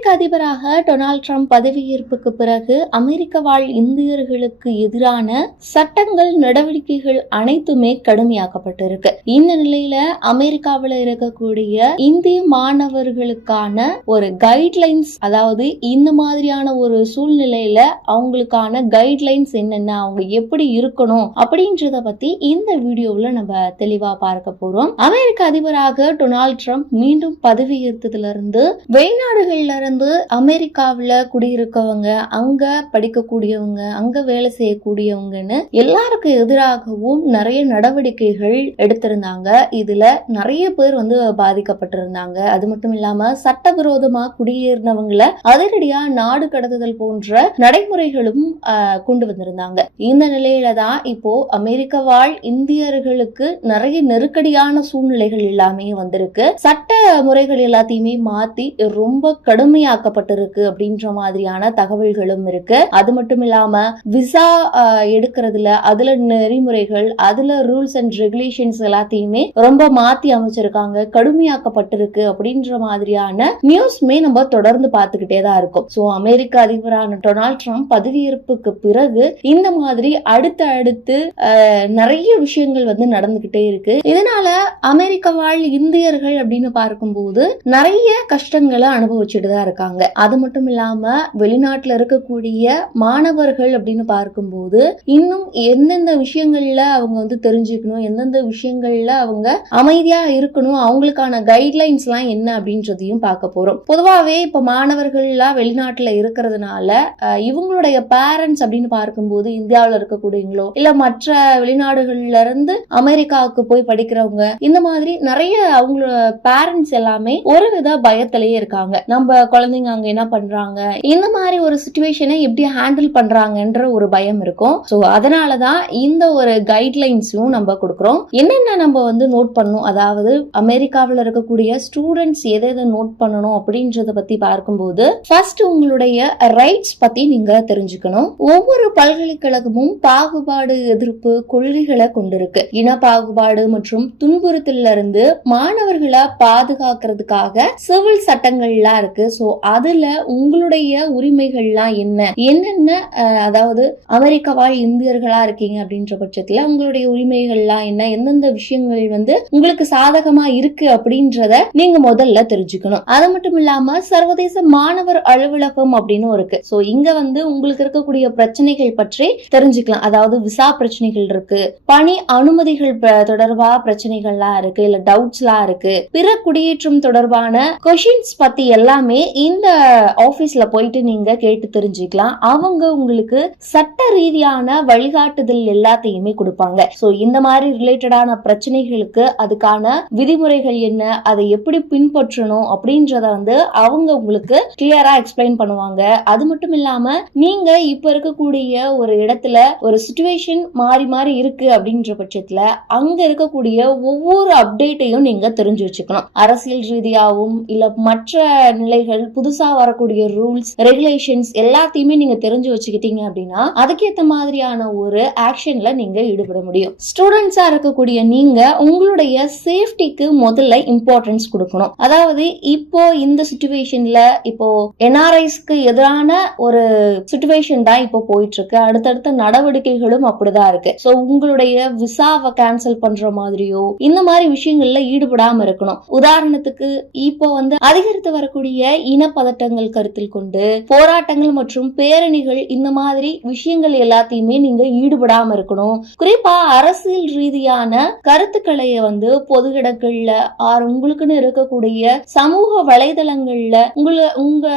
அமெரிக்க அதிபராக Donald Trump பதவியேற்புக்கு பிறகு அமெரிக்க வாழ் இந்தியர்களுக்கு எதிரான சட்டங்கள் நடவடிக்கைகள் அனைத்துமே கடுமையாக்கப்பட்டிருக்கு. இந்த நிலையில அமெரிக்காவில் இருக்கக்கூடிய இந்திய மாணவர்களுக்கான ஒரு கைட்லைன்ஸ் அதாவது இந்த மாதிரியான ஒரு சூழ்நிலையில அவங்களுக்கான கைட்லைன்ஸ் என்னென்ன அவங்க எப்படி இருக்கணும் அப்படின்றத பத்தி இந்த வீடியோவில் நம்ம தெளிவா பார்க்க போறோம். அமெரிக்க அதிபராக டொனால்ட் ட்ரம்ப் மீண்டும் பதவியேற்றதுல இருந்து வெளிநாடுகள்ல இருந்து அமெரிக்காவில் குடியிருக்கவங்க அங்க படிக்கக்கூடியவங்க அங்க வேலை செய்யக்கூடியவங்கன்னு எல்லாருக்கும் எதிராகவும் நிறைய நடவடிக்கைகள் எடுத்திருந்தாங்க. இதுல நிறைய பேர் வந்து பாதிக்கப்பட்டிருந்தாங்க. அது மட்டும் இல்லாம சட்டவிரோதமா குடியேறினவங்கள அதிரடியா நாடு கடத்துதல் போன்ற நடைமுறைகளும் கொண்டு வந்திருந்தாங்க. இந்த நிலையில தான் இப்போ அமெரிக்க வாழ் இந்தியர்களுக்கு நிறைய நெருக்கடியான சூழ்நிலைகள் எல்லாமே வந்திருக்கு. சட்ட முறைகள் எல்லாத்தையுமே மாத்தி ரொம்ப கடுமையாக்கப்பட்டிருக்கு அப்படின்ற மாதிரியான தகவல்களும் இருக்கு. அது மட்டும் இல்லாம விசா எடுக்கிறதுல அதுல நெறிமுறைகள் அதுல ரூல்ஸ் அண்ட் ரெகுலேஷன்ஸ் எல்லாத்தையுமே ரொம்ப மாத்தி அமைச்சிருக்காங்க. கடுமையாக்கப்பட்டிருக்கு அப்படின்ற மாதிரியான நியூஸ்மே நம்ம தொடர்ந்து பார்த்துக்கிட்டே தான் இருக்கும். சோ அமெரிக்க அதிபரான டொனால்ட் ட்ரம்ப் பதவியேற்புக்கு பிறகு இந்த மாதிரி அடுத்து அடுத்து அஹ், நிறைய விஷயங்கள் வந்து நடந்துகிட்டே இருக்கு. இதனால அமெரிக்க வாழ் இந்தியர்கள் அப்படின்னு பார்க்கும்போது நிறைய கஷ்டங்களை அனுபவிச்சுட்டு தான் இருக்காங்க. அது மட்டும் இல்லாம வெளிநாட்டுல இருக்கக்கூடிய மாணவர்கள் அப்படின்னு பார்க்கும்போது இன்னும் எந்தெந்த விஷயங்கள்ல அவங்க வந்து தெரிஞ்சுக்கணும் எந்தெந்த விஷயங்கள்ல அவங்க அமைதியா இருக்கணும் அவங்களுக்கான கைட்லைன்ஸ் எல்லாம் என்ன அப்படின்றதையும் பார்க்க போறோம். பொதுவாகவே இப்ப மாணவர்கள்லாம் வெளிநாட்டுல இருக்கிறதுனால இவங்களுடைய பேரண்ட்ஸ் அப்படின்னு பார்க்கும்போது இந்தியாவுல இருக்கக்கூடியங்களோ இல்ல மற்ற வெளிநாடுகள்ல இருந்து அமெரிக்காவுக்கு போய் படிக்கிறவங்க இந்த மாதிரி நிறைய அவங்களோட பேரண்ட்ஸ் எல்லாமே ஒரு வித பயத்திலேயே இருக்காங்க. நம்ம குழந்தைங்க அங்க என்ன பண்றாங்க? இந்த மாதிரி ஒரு சுச்சுவேஷனை எப்படி ஹேண்டில் பண்றாங்கன்ற ஒரு பயம் இருக்கும். ஸோ அதனாலதான் இந்த ஒரு கைட்லைன்ஸும் நம்ம கொடுக்குறோம். என்னென்ன நம்ம வந்து நோட் பண்ணணும்? அதாவது அமெரிக்காவில் இருக்கக்கூடிய ஸ்டூடெண்ட்ஸ் எதை எதை நோட் பண்ணணும் அப்படின்றத பத்தி பார்க்கும்போது ஃபர்ஸ்ட் உங்களுடைய ரைட்ஸ் பத்தி நீங்க தெரிஞ்சுக்கணும். ஒவ்வொரு பல்கலைக்கழகமும் பாகுபாடு எதிர்ப்பு கொள்கைகளை கொண்டிருக்கு. இன பாகுபாடு மற்றும் துன்புறுத்தல இருந்து மாணவர்களை பாதுகாக்கிறதுக்காக சிவில் சட்டங்கள்லாம் இருக்கு. ஸோ அதுல உங்களுடைய உரிமைகள்லாம் என்ன? என்னென்ன அதாவது அமெரிக்க வாழ் இந்தியர்களா இருக்கீங்க அப்படின்ற பட்சத்துல உங்களுடைய உரிமைகள்லாம் என்ன? எந்தெந்த விஷயங்கள் வந்து உங்களுக்கு சாதகமா இருக்கு அப்படின்றத நீங்க முதல்ல தெரிஞ்சுக்கணும். அது மட்டும் இல்லாம சர்வதேச மாணவர் அலுவலகம் அப்படின்னு இருக்கு. சோ இங்க வந்து உங்களுக்கு இருக்கக்கூடிய பிரச்சனைகள் பற்றி தெரிஞ்சுக்கலாம். அதாவது விசா பிரச்சனைகள் இருக்கு பணி அனுமதிகள் தொடர்பா பிரச்சனைகள்லாம் இருக்கு இல்ல டவுட்ஸ்லாம் இருக்கு. பிற குடியேற்றம் தொடர்பான கொஷின்ஸ் பத்தி எல்லாமே இந்த ஆபீஸ்ல போயிட்டு நீங்க கேட்டு தெரிஞ்சுக்கலாம். அவங்க உங்களுக்கு சட்ட ரீதியான வழிகாட்டுதல் எல்லாத்தையுமே கொடுப்பாங்க. சோ இந்த மாதிரி ரிலேட்டடான பிரச்சனைகளுக்கு அதுக்கான விதிமுறைகள் என்ன அதை எப்படி பின்பற்றணும் அப்படின்றத வந்து அவங்க உங்களுக்கு கிளியரா எக்ஸ்பிளைன் பண்ணுவாங்க. அது மட்டும் இல்லாம நீங்க இப்ப இருக்கக்கூடிய ஒரு இடத்துல ஒரு சுச்சுவேஷன் மாறி மாறி இருக்கு அப்படின்ற பட்சத்துல அங்க இருக்கக்கூடிய ஒவ்வொரு அப்டேட்டையும் நீங்க தெரிஞ்சு வச்சுக்கணும். அரசியல் ரீதியாகவும் இல்ல மற்ற நிலைகள் புதுசா வரக்கூடிய ரூல்ஸ் ரெகுலேஷன்ஸ் எல்லாத்தையுமே நீங்க தெரிஞ்சு வச்சுக்கிட்டீங்க அப்படின்னா அதுக்கேத்த மாதிரியான ஒரு ஆக்ஷன்ல நீங்க ஈடுபட முடியும். ஸ்டூடெண்ட்ஸா இருக்கக்கூடிய நீங்க உங்களுடைய சேஃப்டிக்கு முதல்ல இம்பார்ட்டன்ஸ் கொடுக்கணும். அதாவது இப்போ இந்த சுச்சுவேஷன்ல இப்போ என்ஆர்ஐஸ்க்கு எதிரான ஒரு சுச்சுவேஷன் தான் இப்போ போயிட்டு இருக்கு அடுத்தடுத்த நடவடிக்கைகளும் அப்படிதான் இருக்கு. ஸோ உங்களுடைய விசாவை கேன்சல் பண்ற மாதிரியோ இந்த மாதிரி விஷயங்கள்ல ஈடுபடாம இருக்கணும். உதாரணத்துக்கு இப்போ வந்து அதிகரித்து வரக்கூடிய இனப்பதட்டங்கள் கருத்தில் கொண்டு போராட்டங்கள் மற்றும் பேரணிகள் இந்த மாதிரி விஷயங்கள் எல்லாத்தையுமே நீங்க ஈடுபடாம இருக்கணும். குறிப்பா அரசியல் ரீதியான கருத்துக்களைய வந்து பொது இடங்கள்ல ஆர் உங்களுக்குன்னு இருக்கக்கூடிய சமூக வலைதளங்கள்ல உங்களை உங்க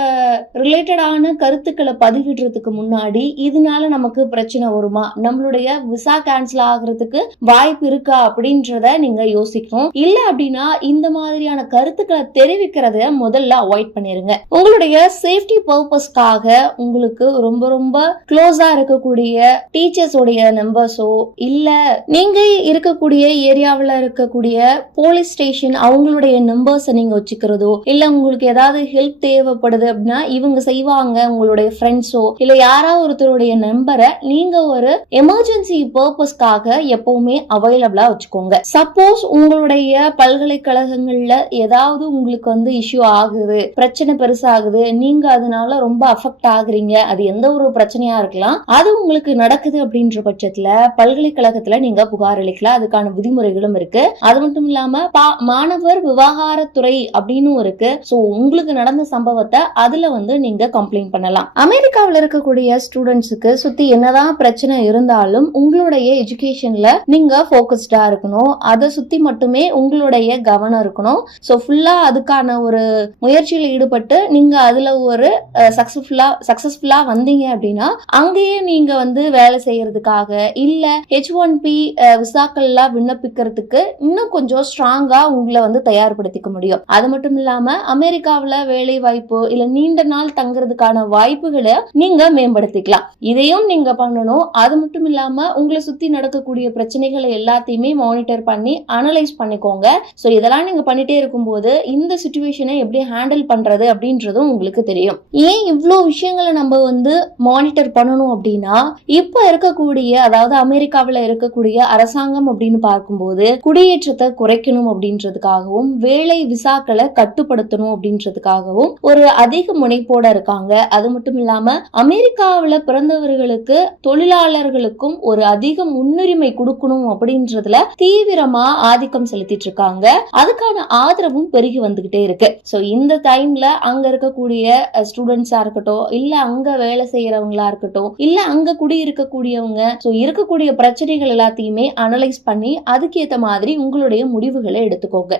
ரிலேட்டடான கருத்துக்களை பதிவிடுறதுக்கு முன்னாடி இதனால நமக்கு பிரச்சனை வருமா? நம்மளுடைய விசா கேன்சல் ஆகுறதுக்கு வாய்ப்பு இருக்கா அப்படின்றத நீங்க யோசிக்கணும். இல்ல அப்படின்னா இந்த மாதிரியான கருத்துக்களை தெரிவிக்கிறத முதல்ல அவாய்ட் பண்ணிருங்க. உங்களுடைய சேஃப்டி பர்பஸ்க்காக உங்களுக்கு ரொம்ப ரொம்ப க்ளோஸா இருக்கக்கூடிய டீச்சர்ஸ் உடைய நம்பர்ஸோ இல்ல நீங்க இருக்கக்கூடிய ஏரியாவில் இருக்கக்கூடிய போலீஸ் ஸ்டேஷன் அவங்களுடைய நம்பர்ஸை நீங்க வச்சுக்கிறதோ இல்ல உங்களுக்கு ஏதாவது ஹெல்ப் தேவைப்படுது அப்படின்னா இவங்க செய்வாங்க உங்களுடைய ஃப்ரெண்ட்ஸோ இல்ல யாராவது ஒருத்தருடைய நம்பரை நீங்க ஒரு எமர்ஜென்சி பர்பஸ்க்காக எப்பவுமே அவைலபிளா வச்சுக்கோங்க. சப்போஸ் உங்களுடைய பல்கலைக்கழகங்கள்ல ஏதாவது உங்களுக்கு வந்து இஷ்யூ ஆகுது பிரச்சனை பெருசாகுது. நீங்க அதனால ரொம்ப அஃபெக்ட் ஆகுறீங்க. அது எந்த ஒரு பிரச்சனையா இருக்கலாம். அது உங்களுக்கு நடக்குது அப்படின்ற பட்சத்துல பல்கலைக்கழகத்துல நீங்க புகார் அளிக்கலாம். அதுக்கான விதிமுறைகளும் இருக்கு. அது மட்டும் இல்லாம பா- மாணவர் விவகாரத்துறை அப்படின்னு இருக்கு. சோ உங்களுக்கு நடந்த சம்பவத்தை அதுல வந்து நீங்க கம்ப்ளைண்ட் பண்ணலாம். அமெரிக்காவில் இருக்கக்கூடிய ஸ்டூடெண்ட்ஸுக்கு சுத்தி என்னதான் பிரச்சனை இருந்தாலும் உங்களுடைய எஜுகேஷன்ல நீங்க போக்கஸ்டா இருக்கணும். அதை சுத்தி மட்டுமே உங்களுடைய கவனம் இருக்கணும். ஸோ ஃபுல்லா அதுக்கான ஒரு முயற்சியில் ஈடுபட்டு நீங்க அதுல ஒரு சக்சஸ்ஃபுல்லா சக்சஸ்ஃபுல்லா வந்தீங்க அப்படின்னா அங்கேயே நீங்க வந்து வேலை செய்யறதுக்காக இல்ல ஹெச் ஒன் பி விசாக்கள்லாம் விண்ணப்பிக்கிறதுக்கு இன்னும் கொஞ்சம் ஸ்ட்ராங்கா உங்களை வந்து தயார்படுத்திக்க முடியும். அது மட்டும் இல்லாம அமெரிக்காவில் வேலை வாய்ப்பு இல்ல நீண்ட நாள் தங்குறதுக்கான வாய்ப்புகளை நீங்க மேம்படுத்திக்கலாம். இதையும் நீங்க பண்ணணும். அது மட்டும் இல்லாம உங்களை சுத்தி நடக்கக்கூடிய பிரச்சனைகளை எல்லாத்தையுமே மானிட்டர் பண்ணி அனலைஸ் பண்ணிக்கோங்க. ஸோ இதெல்லாம் நீங்க பண்ணிட்டே இருக்கும்போது இந்த சுச்சுவேஷனை எப்படி ஹேண்டில் பண்றது அப்படின்றதும் உங்களுக்கு தெரியும். ஏன் இவ்வளோ விஷயங்களை நம்ம வந்து மானிட்டர் பண்ணணும் அப்படின்னா இப்போ இருக்கக்கூடிய அதாவது அமெரிக்காவில் இருக்கக்கூடிய அரசாங்கம் அப்படின்னு பார்க்கும்போது குடியேற்றத்தை குறைக்கணும் அப்படின்றதுக்காகவும் வேலை விசாக்களை கட்டுப்படுத்தணும் அப்படின்றதுக்காகவும் ஒரு அதிக முனைப்போட இருக்காங்க. அது மட்டும் இல்லாம அமெரிக்காவில் பிறந்தவர்களுக்கு தொழிலாளர்களுக்கும் ஒரு அதிக முன்னுரிமை கொடுக்கணும் அப்படின்றதுல தீவிரமா ஆதிக்கம் செலுத்திட்டு இருக்காங்க. அதுக்கான ஆதரவும் பெருகி வந்துகிட்டே இருக்கு. ஸோ இந்த டைம்ல அங்க இருக்கக்கூடிய ஸ்டூடெண்ட்ஸா இருக்கட்டும் இல்ல அங்க வேலை செய்யறவங்களா இருக்கட்டும் இல்ல அங்க குடி இருக்கக்கூடியவங்க ஸோ இருக்கக்கூடிய பிரச்சனைகள் எல்லாத்தையுமே அனலைஸ் பண்ணி அதுக்கேற்ற மாதிரி உங்களுடைய முடிவுகளை எடுத்துக்கோங்க.